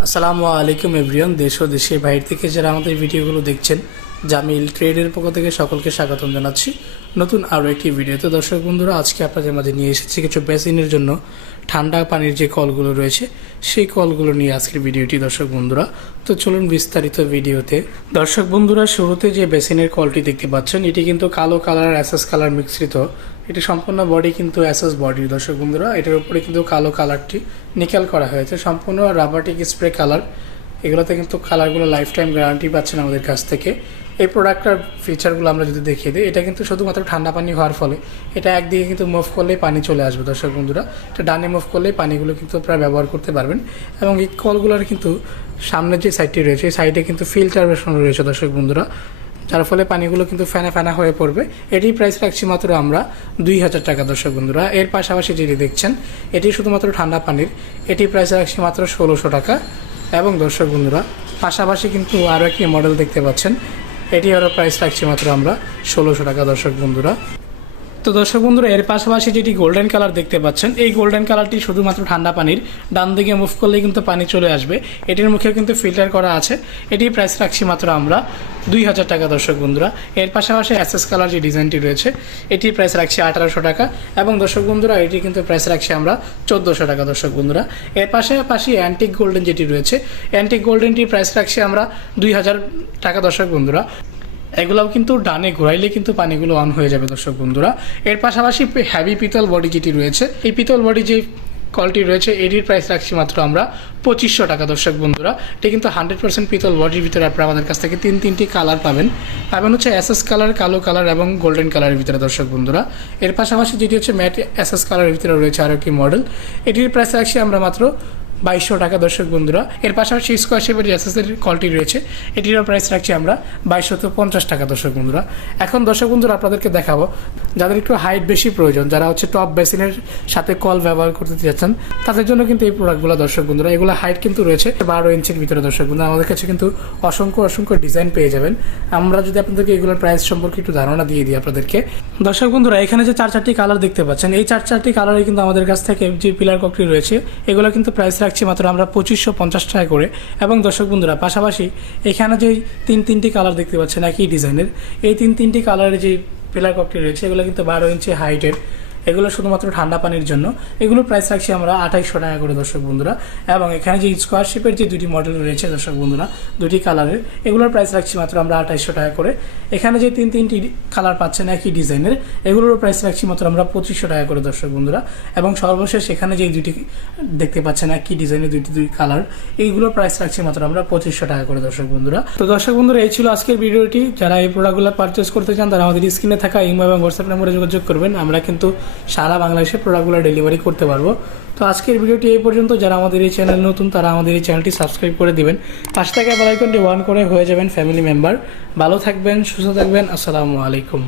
আসসালামু আলাইকুম এভরিওয়ান দেশ ও দেশের বাইরে থেকে যারা আমাদের ভিডিওগুলো দেখছেন জামিল ট্রেডের পক্ষ থেকে সকলকে স্বাগতম জানাচ্ছি। নতুন আরও একটি ভিডিওতে। দর্শক বন্ধুরা, আজকে আপনাদের মাঝে নিয়ে এসেছি কিছু বেসিনের জন্য ঠান্ডা পানির যে কলগুলো রয়েছে, সেই কলগুলো নিয়ে আজকের ভিডিওটি, দর্শক বন্ধুরা। তো চলুন বিস্তারিত ভিডিওতে। দর্শক বন্ধুরা, শুরুতে যে বেসিনের কলটি দেখতে পাচ্ছেন, এটি কিন্তু কালো কালার অ্যাসাস কালার মিশ্রিত। এটি সম্পূর্ণ বডি কিন্তু অ্যাসাস বডির দর্শক বন্ধুরা। এটার উপরে কিন্তু কালো কালারটি নিকেল করা হয়েছে। সম্পূর্ণ রাবারটিক স্প্রে কালার এগুলোতে কিন্তু কালারগুলো লাইফ টাইম গ্যারান্টি পাচ্ছেন আমাদের কাছ থেকে। এই প্রোডাক্টটার ফিচারগুলো আমরা যদি দেখিয়ে দিই, এটা কিন্তু শুধুমাত্র ঠান্ডা পানি হওয়ার ফলে, এটা একদিকে কিন্তু মুভ করলেই পানি চলে আসবে, দর্শক বন্ধুরা। এটা ডানে মুভ করলেই পানিগুলো কিন্তু আপনারা ব্যবহার করতে পারবেন। এবং এই কলগুলোর কিন্তু সামনের যে সাইডটি রয়েছে, এই সাইডে কিন্তু ফিল্টার বসানো রয়েছে, দর্শক বন্ধুরা। যার ফলে পানিগুলো কিন্তু ফেনা ফেনা হয়ে পড়বে। এটির প্রাইস রাখছি মাত্র আমরা দুই হাজার টাকা, দর্শক বন্ধুরা। এর পাশাপাশি যেটি দেখছেন, এটি শুধুমাত্র ঠান্ডা পানির। এটি প্রাইস রাখছি মাত্র ষোলোশো টাকা। এবং দর্শক বন্ধুরা, পাশাপাশি কিন্তু আরও একটি মডেল দেখতে পাচ্ছেন। এটি আরও প্রাইস রাখছি মাত্র আমরা ষোলোশো টাকা দর্শক বন্ধুরা। তো দর্শক বন্ধুরা, এর পাশাপাশি যেটি গোল্ডেন কালার দেখতে পাচ্ছেন, এই গোল্ডেন কালারটি শুধুমাত্র ঠান্ডা পানির, ডান দিকে মুভ করলেই কিন্তু পানি চলে আসবে। এটির মুখেও কিন্তু ফিল্টার করা আছে। এটি প্রাইস রাখছি মাত্র আমরা দুই হাজার টাকা, দর্শক বন্ধুরা। এর পাশাপাশি অ্যাসেস কালার যে ডিজাইনটি রয়েছে, এটি প্রাইস রাখছি আঠারোশো টাকা এবং দর্শক বন্ধুরা, এটি কিন্তু প্রাইস রাখছি আমরা চোদ্দোশো টাকা, দর্শক বন্ধুরা। এর পাশাপাশি অ্যান্টিক গোল্ডেন যেটি রয়েছে অ্যান্টিক গোল্ডেনটি প্রাইস রাখছি আমরা দুই হাজার টাকা, দর্শক বন্ধুরা। এগুলোও কিন্তু ডানে ঘোরাইলে কিন্তু পানিগুলো অন হয়ে যাবে দর্শক বন্ধুরা। এর পাশাপাশি হ্যাভি পিতল বডি যেটি রয়েছে। এই পিতল বডি যে কলটি রয়েছে এটির প্রাইস রাখছি মাত্র আমরা পঁচিশশো টাকা দর্শক বন্ধুরা। এটি কিন্তু হান্ড্রেড পার্সেন্ট পিতল বডির ভিতরে আপনারা আমাদের কাছ থেকে তিন তিনটি কালার পাবেন। পাবেন হচ্ছে অ্যাসেস কালার কালো কালার এবং গোল্ডেন কালারের ভিতরে দর্শক বন্ধুরা। এর পাশাপাশি যেটি হচ্ছে ম্যাট অ্যাসেস কালারের ভিতরে রয়েছে আরও একটি মডেল এটির প্রাইস রাখছি আমরা মাত্র বাইশশো টাকা, দর্শক বন্ধুরা। এর পাশাপাশি স্কোয়ার শেপের যে কলটি রয়েছে, এটিরও প্রাইস রাখছি আমরা বাইশশো পঞ্চাশ টাকা, দর্শক বন্ধুরা। এখন দর্শক বন্ধুরা, আপনাদেরকে দেখাবো, যাদের একটু হাইট বেশি প্রয়োজন, যারা হচ্ছে টপ বেসিনের সাথে কল ব্যবহার করতে চাচ্ছেন তাদের জন্য কিন্তু এই প্রোডাক্টগুলো দর্শক বন্ধুরা, এগুলো হাইট কিন্তু রয়েছে বারো ইঞ্চির ভিতরে, দর্শক বন্ধুরা। আমাদের কাছে কিন্তু অসংখ্য অসংখ্য ডিজাইন পেয়ে যাবেন। আমরা যদি আপনাদেরকে এগুলোর প্রাইস সম্পর্কে একটু ধারণা দিয়ে দিই আপনাদেরকে। দর্শক বন্ধুরা, এখানে যে চার চারটি কালার দেখতে পাচ্ছেন, এই চার চারটি কালারে কিন্তু আমাদের কাছ থেকে যে পিলার ককটি রয়েছে, এগুলো কিন্তু প্রাইস রাখছি মাত্র আমরা পঁচিশশো পঞ্চাশ টাকা করে। এবং দর্শক বন্ধুরা, পাশাপাশি এখানে যে তিন তিনটি কালার দেখতে পাচ্ছেন, একই ডিজাইনের এই তিন তিনটি কালারের যে পিলার ককটি রয়েছে, এগুলো কিন্তু বারো ইঞ্চি হাইটের এগুলো শুধুমাত্র ঠান্ডা পানির জন্য। এগুলোর প্রাইস রাখছি আমরা আঠাইশশো টাকা করে, দর্শক বন্ধুরা। এবং এখানে যে স্কোয়ারশিপের যে দুটি মডেল রয়েছে, দর্শক বন্ধুরা, দুটি কালারের এগুলোর প্রাইস রাখছি মাত্র আমরা আঠাইশশো টাকা করে। এখানে যে তিন তিনটি কালার পাচ্ছেন একই ডিজাইনের এগুলোর প্রাইস রাখছি মাত্র আমরা পঁচিশশো টাকা করে, দর্শক বন্ধুরা। এবং সর্বশেষ এখানে যে দুটি দেখতে পাচ্ছেন একই ডিজাইনের দুটি দুই কালার এইগুলোর প্রাইস রাখছি মাত্র আমরা পঁচিশশো টাকা করে, দর্শক বন্ধুরা। তো দর্শক বন্ধুরা, এই ছিল আজকের ভিডিওটি। যারা এই প্রোডাক্টগুলো পারচেস করতে চান, তারা আমাদের স্ক্রিনে থাকা ইমো এবং হোয়াটসঅ্যাপ নম্বরে যোগাযোগ করবেন। আমরা কিন্তু সারা বাংলাদেশে প্রোডাক্টগুলো ডেলিভারি করতে পারব। তো আজকের ভিডিওটি এই পর্যন্ত। যারা আমাদের এই চ্যানেল নতুন, তারা আমাদের এই চ্যানেলটি সাবস্ক্রাইব করে দিবেন। পাশ থেকে বেলাইকনটি ওয়ান করে হয়ে যাবেন ফ্যামিলি মেম্বার ভালো থাকবেন, সুস্থ থাকবেন। আসসালামু আলাইকুম।